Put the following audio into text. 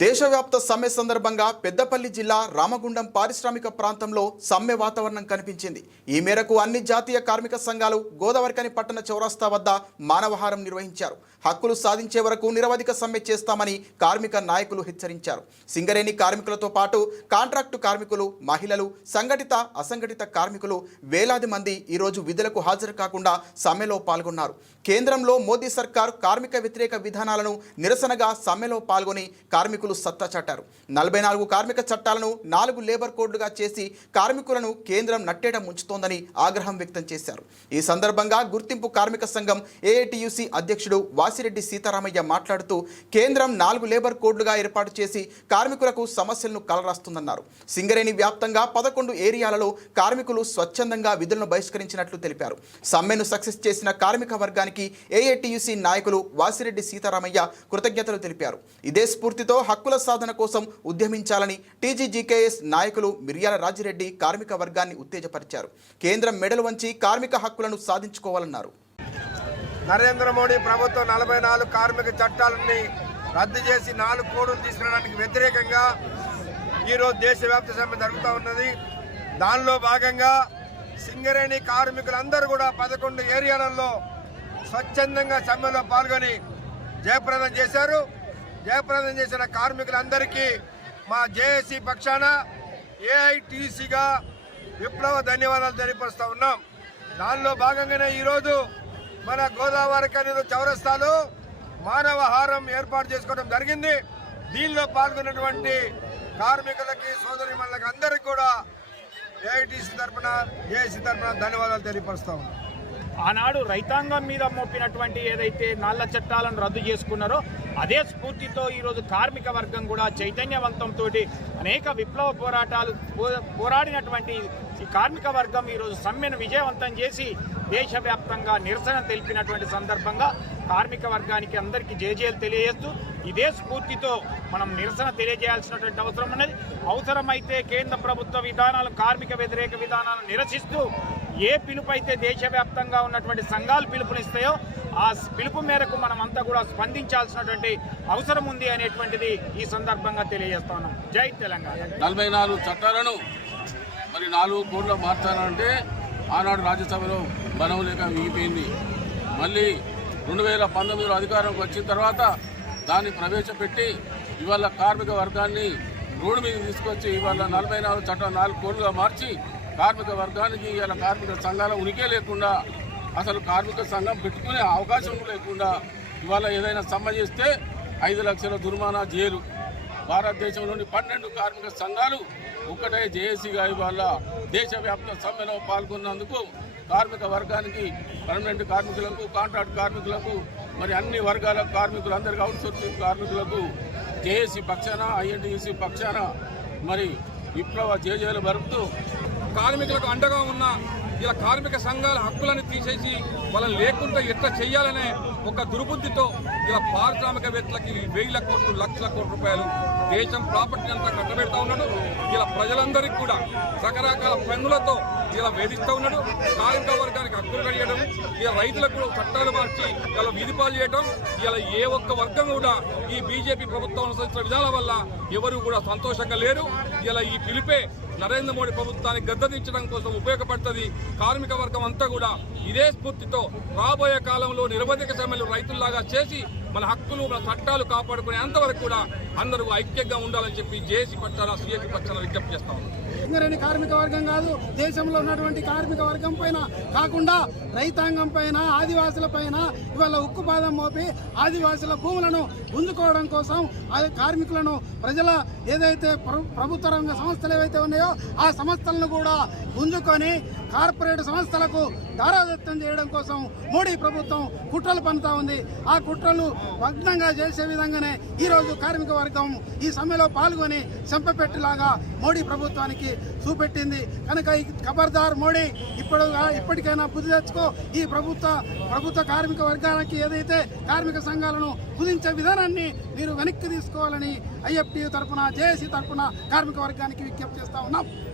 దేశవ్యాప్త సమ్మె సందర్భంగా పెద్దపల్లి జిల్లా రామగుండం పారిశ్రామిక ప్రాంతంలో సమ్మె వాతావరణం కనిపించింది. ఈ మేరకు అన్ని జాతీయ కార్మిక సంఘాలు గోదావరికని పట్టణ చౌరస్తా వద్ద మానవహారం నిర్వహించారు. హక్కులు సాధించే వరకు నిరవధిక సమ్మె చేస్తామని కార్మిక నాయకులు హెచ్చరించారు. సింగరేణి కార్మికులతో పాటు కాంట్రాక్టు కార్మికులు, మహిళలు, సంఘటిత అసంఘటిత కార్మికులు వేలాది మంది ఈరోజు విధులకు హాజరు కాకుండా సమ్మెలో పాల్గొన్నారు. కేంద్రంలో మోదీ సర్కార్ కార్మిక వ్యతిరేక విధానాలను నిరసనగా సమ్మెలో పాల్గొని కార్మికులు సత్తా చాటారు. 44 కార్మిక చట్టాలను 4 లేబర్ కోడ్లుగా చేసి కార్మికులను కేంద్రం నట్టేట ముంచుతోందని ఆగ్రహం వ్యక్తం చేశారు. ఈ సందర్భంగా గుర్తింపు కార్మిక సంఘం ఏఐటియుసి అధ్యక్షుడు వాసిరెడ్డి సీతారామయ్య మాట్లాడుతూ కేంద్రం 4 లేబర్ కోడ్లుగా ఏర్పాటు చేసి కార్మికులకు సమస్యలను కలరాస్తుందన్నారు. సింగరేణి వ్యాప్తంగా 11 ఏరియాలలో కార్మికులు స్వచ్ఛందంగా విధులను బహిష్కరించినట్లు తెలిపారు. సమ్మెను సక్సెస్ చేసిన కార్మిక వర్గానికి ఏఐటియుసి నాయకులు వాసిరెడ్డి సీతారామయ్య కృతజ్ఞతలు తెలిపారు. ఇదే స్ఫూర్తితో హక్కుల సాధన కోసం ఉద్యమించాలని టీజీజీకేఎస్ నాయకులు మిర్యాల రాజిరెడ్డి కార్మిక వర్గాన్ని ఉత్తేజపరిచారు. కేంద్రం మెడలు వంచి కార్మిక హక్కులను సాధించుకోవాలన్నారు. నరేంద్ర మోడీ ప్రభుత్వం 44 కార్మిక చట్టాలని రద్దు చేసి 4 కోడ్లు తీసుకురావడానికి వ్యతిరేకంగా ఈరోజు దేశవ్యాప్త సమ్మె జరుగుతూ ఉన్నది. దానిలో భాగంగా సింగరేణి కార్మికులందరూ కూడా 11 ఏరియాలలో స్వచ్ఛందంగా సమ్మెలో పాల్గొని జయప్రదం చేశారు. జయప్రదం చేసిన కార్మికులందరికీ మా జేఏసీ పక్షాన ఏఐటీసీగా విప్లవ ధన్యవాదాలు తెలియపరుస్తూ ఉన్నాం. దానిలో భాగంగానే ఈరోజు మన గోదావరికని చౌరస్తాలో మానవహారం ఏర్పాటు చేసుకోవడం జరిగింది. దీనిలో పాల్గొన్నటువంటి కార్మికులకి, సోదరిమణులకి అందరికీ కూడా ఏఐటీసీ తరఫున, జేఏసీ తరఫున ధన్యవాదాలు తెలియపరుస్తా ఉన్నాం. ఆనాడు రైతాంగం మీద మోపినటువంటి ఏదైతే 4 చట్టాలను రద్దు చేసుకున్నారో అదే స్ఫూర్తితో ఈరోజు కార్మిక వర్గం కూడా చైతన్యవంతంతో అనేక విప్లవ పోరాడినటువంటి ఈ కార్మిక వర్గం ఈరోజు సమ్మెను విజయవంతం చేసి దేశవ్యాప్తంగా నిరసన తెలిపినటువంటి సందర్భంగా కార్మిక వర్గానికి అందరికీ జేజేలు తెలియజేస్తూ ఇదే స్ఫూర్తితో మనం నిరసన తెలియజేయాల్సినటువంటి అవసరం ఉన్నది. అవసరమైతే కేంద్ర ప్రభుత్వ విధానాలు, కార్మిక వ్యతిరేక విధానాలను నిరసిస్తూ ఏ పిలుపు అయితే దేశవ్యాప్తంగా ఉన్నటువంటి సంఘాలు పిలుపునిస్తాయో ఆ పిలుపు మేరకు మనమంతా కూడా స్పందించాల్సినటువంటి అవసరం ఉంది అనేటువంటిది ఈ సందర్భంగా తెలియజేస్తా ఉన్నాం. జై తెలంగాణ. 44 చట్టాలను మరి 4 కోడ్లు మార్చాలంటే ఆనాడు రాజ్యసభలో బలం లేక మిగిపోయింది. మళ్ళీ 2019లో అధికారంకి వచ్చిన తర్వాత దాన్ని ప్రవేశపెట్టి ఇవాళ కార్మిక వర్గాన్ని రోడ్డు మీద తీసుకొచ్చి ఇవాళ 44 చట్టం 4 కోడ్లుగా మార్చి కార్మిక వర్గానికి ఇలా కార్మిక సంఘాల ఉనికే లేకుండా, అసలు కార్మిక సంఘం పెట్టుకునే అవకాశం లేకుండా ఇవాళ ఏదైనా సమ్మె చేస్తే 5 లక్షల జుర్మానా, జైలు. భారతదేశంలోని 12 కార్మిక సంఘాలు ఒక్కటే జేఏసీగా ఇవాళ దేశవ్యాప్త సమ్మెలో పాల్గొన్నందుకు కార్మిక వర్గానికి, పర్మనెంట్ కార్మికులకు, కాంట్రాక్ట్ కార్మికులకు, మరి అన్ని వర్గాల కార్మికులందరికీ, అవుట్సోర్సింగ్ కార్మికులకు జేఏసీ పక్షాన, ఐఎన్టీయూసీ పక్షాన మరి విప్లవ జేజేలు బరుపుతూ కార్మికులకు అండగా ఉన్న ఇలా కార్మిక సంఘాల హక్కులను తీసేసి వాళ్ళని లేకుండా ఎట్లా చేయాలనే ఒక దుర్బుద్ధితో ఇలా పారిశ్రామికవేత్తలకి 1000 కోట్లు, లక్షల కోట్ల రూపాయలు దేశం ప్రాపర్టీ అంతా కట్టబెడతా ఉన్నాడు. ఇలా ప్రజలందరికీ కూడా రకరకాల పన్నులతో ఇలా వేధిస్తూ ఉన్నాడు. కార్మిక వర్గానికి హక్కులు కడిగడం, ఇలా రైతులకు చట్టాలు మార్చి ఇలా వీధిపాలు చేయడం, ఇలా ఏ ఒక్క వర్గం కూడా ఈ బీజేపీ ప్రభుత్వం అనుసరించిన విధానాల వల్ల ఎవరు కూడా సంతోషంగా లేరు. ఇలా ఈ పిలిపే నరేంద్ర మోడీ ప్రభుత్వాన్ని గద్దెదించడం కోసం ఉపయోగపడుతుంది. కార్మిక వర్గం అంతా కూడా ఇదే స్ఫూర్తితో రాబోయే కాలంలో నిరవధిక సమ్మెలు రైతుల్లాగా చేసి మన హక్కులు, మన చట్టాలు కాపాడుకునేంత వరకు కూడా అందరూ ఐక్యంగా ఉండాలని చెప్పి జేఏసీ పక్షాన, సిఐటి పక్షాన విజ్ఞప్తి చేస్తాం. సింగరేణి కార్మిక వర్గం కాదు, దేశంలో ఉన్నటువంటి కార్మిక వర్గం పైన కాకుండా రైతాంగం పైన, ఆదివాసుల పైన ఇవాళ ఉక్కుపాదం మోపి ఆదివాసుల భూములను గుంజుకోవడం కోసం కార్మికులను, ప్రజల ఏదైతే ప్రభుత్వ రంగ సంస్థలు ఏవైతే ఉన్నాయో ఆ సంస్థలను కూడా గుంజుకొని కార్పొరేట్ సంస్థలకు దారాదత్తం చేయడం కోసం మోడీ ప్రభుత్వం కుట్రలు పన్నుతా ఉంది. ఆ కుట్రలు భగ్నంగా చేసే విధంగానే ఈరోజు కార్మిక వర్గం ఈ సమ్మెలో పాల్గొని చెంపపెట్టేలాగా మోడీ ప్రభుత్వానికి చూపెట్టింది. కనుక ఈ ఖబర్దార్ మోడీ ఇప్పటికైనా బుద్ధి తెచ్చుకో. ఈ ప్రభుత్వ కార్మిక వర్గానికి ఏదైతే కార్మిక సంఘాలను కుదించే విధానాన్ని మీరు వెనక్కి తీసుకోవాలని ఐఎఫ్టీయూ తరఫున, జేఏసీ తరఫున కార్మిక వర్గానికి విజ్ఞప్తి చేస్తా ఉన్నాం.